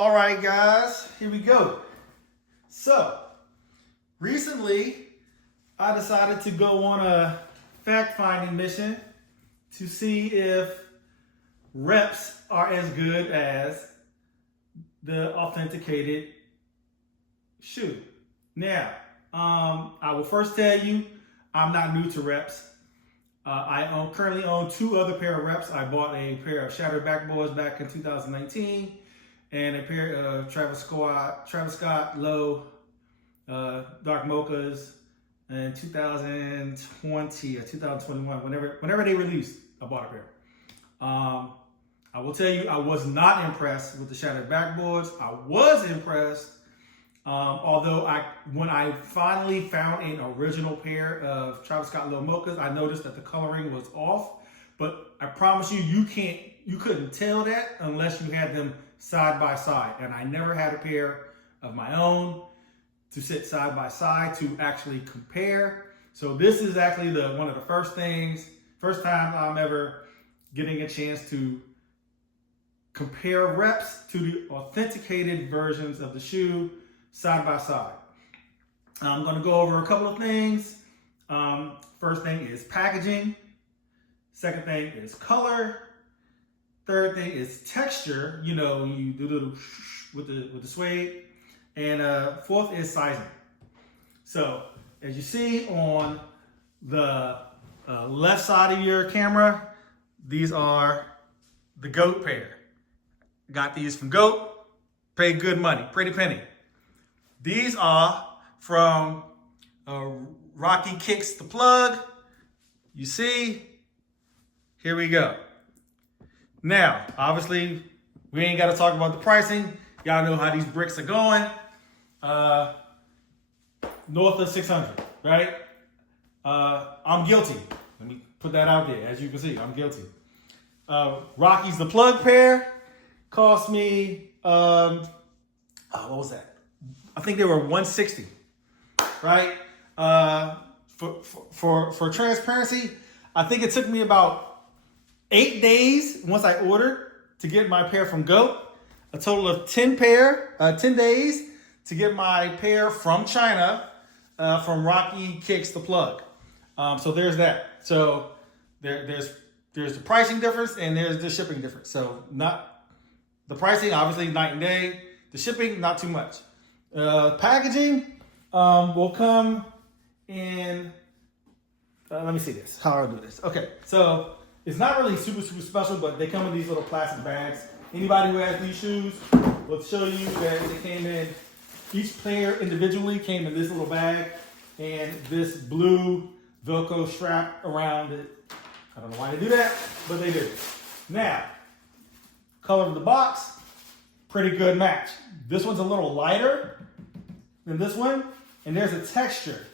All right, guys, here we go. So, recently, I decided to go on a fact-finding mission to see if reps are as good as the authenticated shoe. Now, I will first tell you, I'm not new to reps. I currently own two other pair of reps. I bought a pair of Shattered Backboards back in 2019 and a pair of Travis Scott Low Dark Mochas in 2020 or 2021. Whenever they released, I bought a pair. I will tell you, I was not impressed with the Shattered Backboards. I was impressed, although when I finally found an original pair of Travis Scott Low Mochas, I noticed that the coloring was off. But I promise you, you couldn't tell that unless you had them side by side. And I never had a pair of my own to sit side by side to actually compare. So this is actually one of the first time I'm ever getting a chance to compare reps to the authenticated versions of the shoe side by side. I'm going to go over a couple of things. First thing is packaging. Second thing is color. Third thing is texture. You know, you do the with the suede. And fourth is sizing. So as you see on the left side of your camera, these are the GOAT pair. Got these from GOAT. Paid good money, pretty penny. These are from Rocky Kicks the Plug. You see, here we go. Now, obviously, we ain't got to talk about the pricing. Y'all know how these bricks are going. North of 600, right? I'm guilty. Let me put that out there. As you can see, I'm guilty. Rocky's the Plug pair cost me, what was that? I think they were $160, right? For transparency, I think it took me about 8 days once I ordered to get my pair from GOAT. A total of 10 days to get my pair from China from Rocky Kicks the Plug. So there's that. So there's the pricing difference and there's the shipping difference. So not the pricing, obviously night and day. The shipping, not too much. Packaging will come in. Let me see this. How do I do this? Okay, so it's not really super special, but they come in these little plastic bags. Anybody who has these shoes will show you that they came in. Each pair individually came in this little bag and this blue Velcro strap around it. I don't know why they do that, but they do. Now, color of the box, pretty good match. This one's a little lighter than this one, and there's a texture.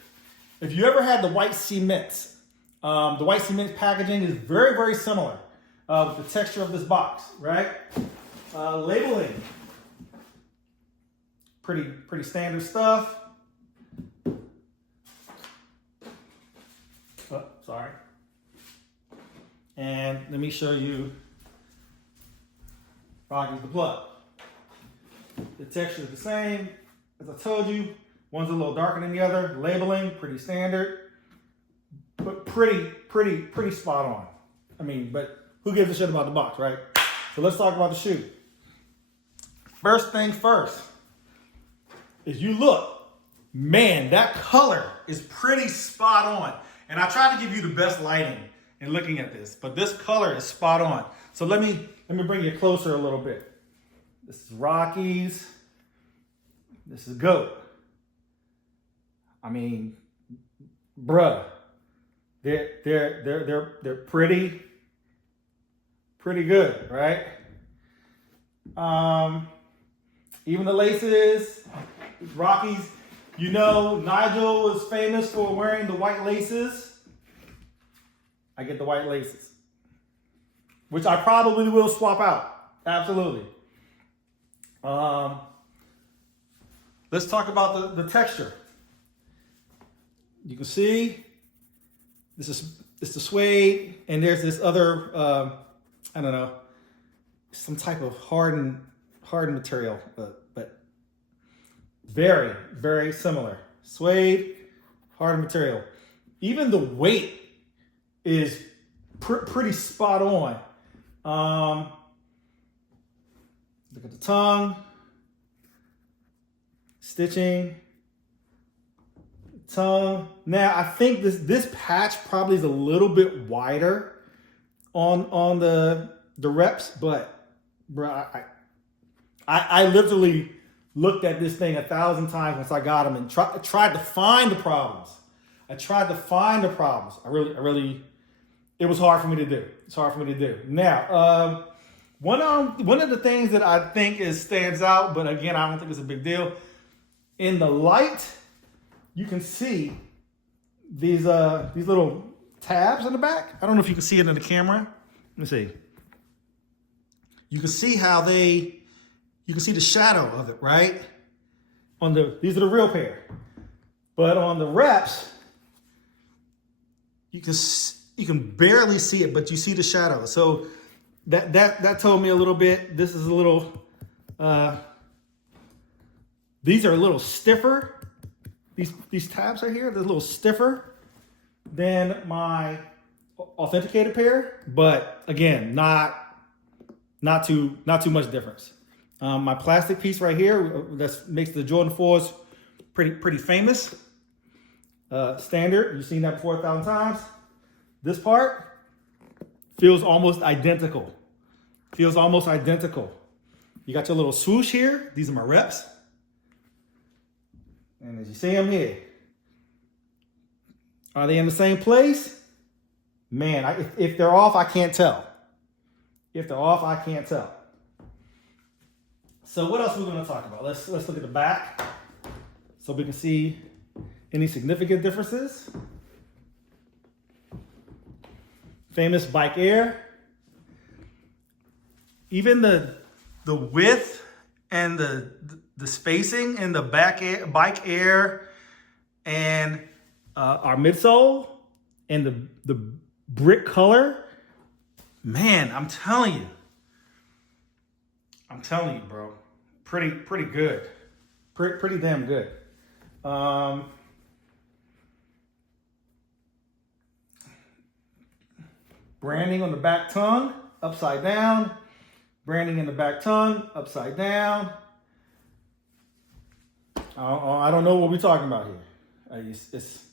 If you ever had the white cements, the white cement packaging is very, very similar with the texture of this box, right? Labeling, pretty standard stuff. Oh, sorry. And let me show you Rocky's the Plug. The texture is the same. As I told you, one's a little darker than the other. Labeling, pretty standard, but pretty spot on. I mean, but who gives a shit about the box, right? So let's talk about the shoe. First thing first, is you look, man, that color is pretty spot on. And I tried to give you the best lighting in looking at this, but this color is spot on. So let me bring you closer a little bit. This is Rocky's. This is GOAT. I mean, bruh, they're pretty good, right? Even the laces, Rocky's. You know, Nigel is famous for wearing the white laces. I get the white laces, which I probably will swap out. Absolutely. Let's talk about the texture. You can see it's the suede, and there's this other, I don't know, some type of hardened hardened material, but very, very similar. Suede, hardened material. Even the weight is pretty spot on. Look at the tongue, stitching, tongue. Now I think this patch probably is a little bit wider on the reps, but bro, I literally looked at this thing 1,000 times once I got them and tried to find the problems. I tried to find the problems. I really, it was hard for me to do. It's hard for me to do. Now, one of the things that I think stands out, but again, I don't think it's a big deal. In the light, you can see these little tabs in the back. I don't know if you can see it in the camera. Let me see. You can see how you can see the shadow of it, right? These are the real pair. But on the reps, you can barely see it, but you see the shadow. So that told me a little bit. This is a little, these are a little stiffer. These tabs right here, they're a little stiffer than my authenticated pair, but again, not too much difference. My plastic piece right here that makes the Jordan 4s pretty famous. Standard, you've seen that before 1,000 times. This part feels almost identical. Feels almost identical. You got your little swoosh here. These are my reps. And as you see them here, are they in the same place? Man, if they're off, I can't tell. If they're off, I can't tell. So what else are we going to talk about? Let's look at the back so we can see any significant differences. Famous Bike Air. Even the width and the spacing in the Bike Air and our midsole and the brick color, man, I'm telling you, bro, pretty good, pretty damn good. Branding on the back tongue, upside down. Branding in the back tongue, upside down. I don't know what we're talking about here. It's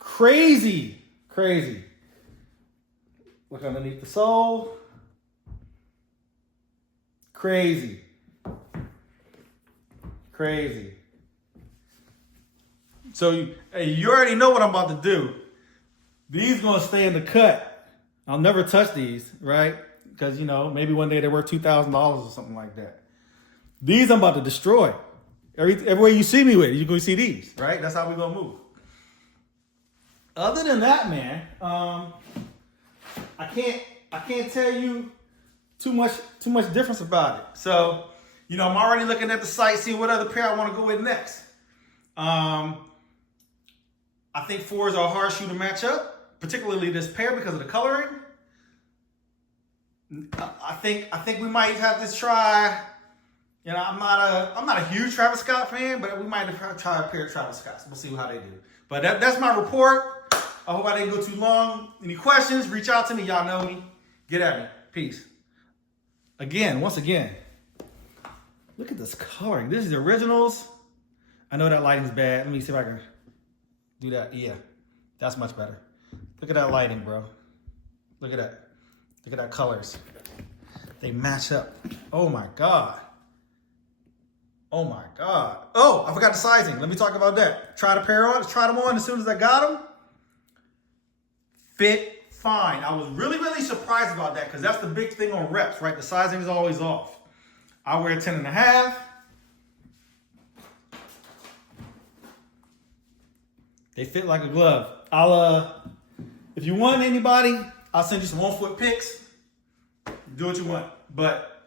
crazy. Look underneath the sole. Crazy. So you already know what I'm about to do. These gonna stay in the cut. I'll never touch these, right? Because, you know, maybe one day they're worth $2,000 or something like that. These I'm about to destroy. Everywhere you see me with, you're going to see these, right? That's how we're going to move. Other than that, man, I can't tell you too much difference about it. So, you know, I'm already looking at the site, seeing what other pair I want to go with next. I think 4s are a hard shoe to match up, particularly this pair because of the coloring. I think we might have to try. You know, I'm not a huge Travis Scott fan, but we might have try a pair of Travis Scotts. We'll see how they do. But that's my report. I hope I didn't go too long. Any questions? Reach out to me. Y'all know me. Get at me. Peace. Once again, look at this coloring. This is the originals. I know that lighting's bad. Let me see if I can do that. Yeah, that's much better. Look at that lighting, bro. Look at that. Look at that colors. They match up. Oh my God. Oh my God. Oh, I forgot the sizing. Let me talk about that. Tried a pair on. Tried them on as soon as I got them. Fit fine. I was really surprised about that because that's the big thing on reps, right? The sizing is always off. I wear 10.5. They fit like a glove. If you want anybody, I'll send you some on-foot pics. Do what you want. But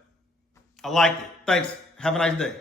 I liked it. Thanks. Have a nice day.